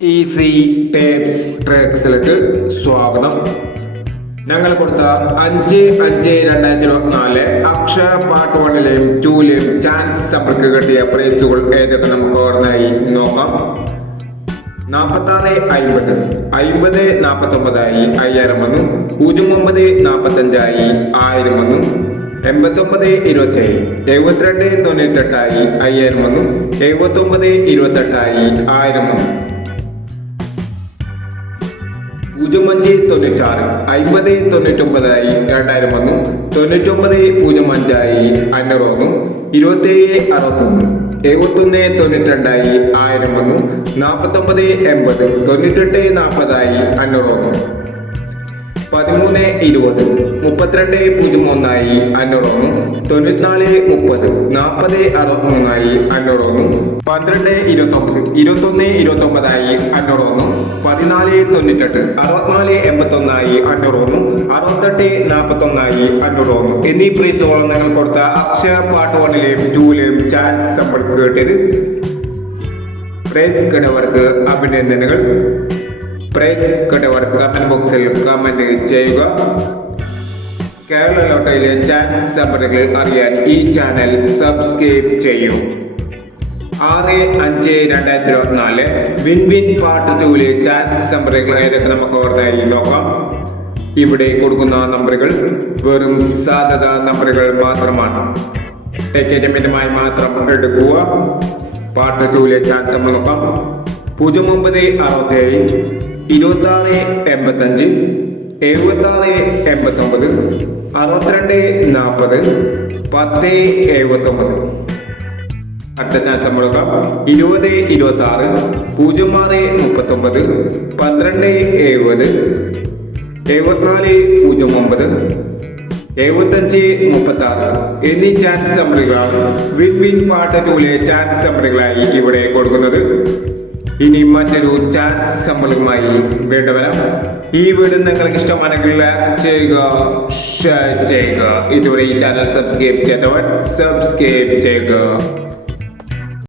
Easy tapes ട്രിക്സിലേക്ക് സ്വാഗതം. ഞങ്ങൾ കൊടുത്ത 5/5/2024 അക്ഷര പാർട്ട് 1ലെയും 2ലെയും ചാൻസ് സമ്പർക്ക് കിട്ടിയ പ്രൈസുകൾ ഏതൊക്കെ നമുക്ക് ഓർമ്മയായി നോക്കാം. 46 50 50 49 5000 വന്നു. 09 45 1000 വന്നു. 89 27 72 98 5000 വന്നു. 79 28 1000 വന്നു. 05 96 50 99 2000 വന്നു. 99 05 500 വന്നു. 27 61 71 92 1000 വന്നു. 49 80 98 40 500 വന്നു. 13 20 32 01 500 വന്നു. 94 30 40 63 500 വന്നു. 12 29 21 29 500 വന്നു. 14 98 64 81 500 വന്നു. 68 41 500 വന്നു. എന്നീ പ്രൈസുകളും ഞങ്ങൾ കൊടുത്ത അക്ഷര പാർട്ട് 1ലെയും 2ലെയും ചാൻസ് സമ്പൾക്ക് കിട്ടിയത്. പ്രൈസ് കിട്ടിയവർക്ക് അഭിനന്ദനങ്ങൾ. പ്രൈസ് കിട്ടിയവർ കമന്റ് ബോക്സിൽ കമന്റ് ചെയ്യുക. കേരള ലോട്ടറിയിലെ ചാൻസ് സമ്പറുകൾ അറിയാൻ ഈ ചാനൽ സബ്സ്ക്രൈബ് ചെയ്യൂ. 6/5/2024 വിൻ വിൻ പാർട്ട് 2ലെ ചാൻസ് സമ്പറുകൾ ഏതൊക്കെ നമുക്ക് ഓർമ്മയായി നോക്കാം. ഇവിടെ കൊടുക്കുന്ന നമ്പറുകൾ വെറും സാധ്യത നമ്പറുകൾ മാത്രമാണ്. ടിക്കറ്റ് മിതമായി മാത്രം എടുക്കുക. പാർട്ട് 2ലെ ചാൻസ് നമ്മൾ നോക്കാം. 09 67 26 85 76 89 62 40 10 79. അടുത്ത ചാൻസ് നമ്മൾ നോക്കാം. 20 26 06 39 12 70 74 09 75 36 എന്നീ ചാൻസ് സമ്മറികളാണ് വിൻ വിൻ പാർട്ട് 2ലെ ചാൻസ് സമ്മറികളായി ഇവിടെ കൊടുക്കുന്നത്. ഇനി മറ്റൊരു ചാൻസ് സമ്മറിയുമായി വീണ്ടും വരാം. ഈ വീഡിയോ നിങ്ങൾക്ക് ഇഷ്ടമാണെങ്കിൽ ലൈക്ക് ചെയ്യുക, ഷെയർ ചെയ്യുക. ഇതുവരെ ഈ ചാനൽ സബ്സ്ക്രൈബ് ചെയ്തവർ സബ്സ്ക്രൈബ് ചെയ്യുക.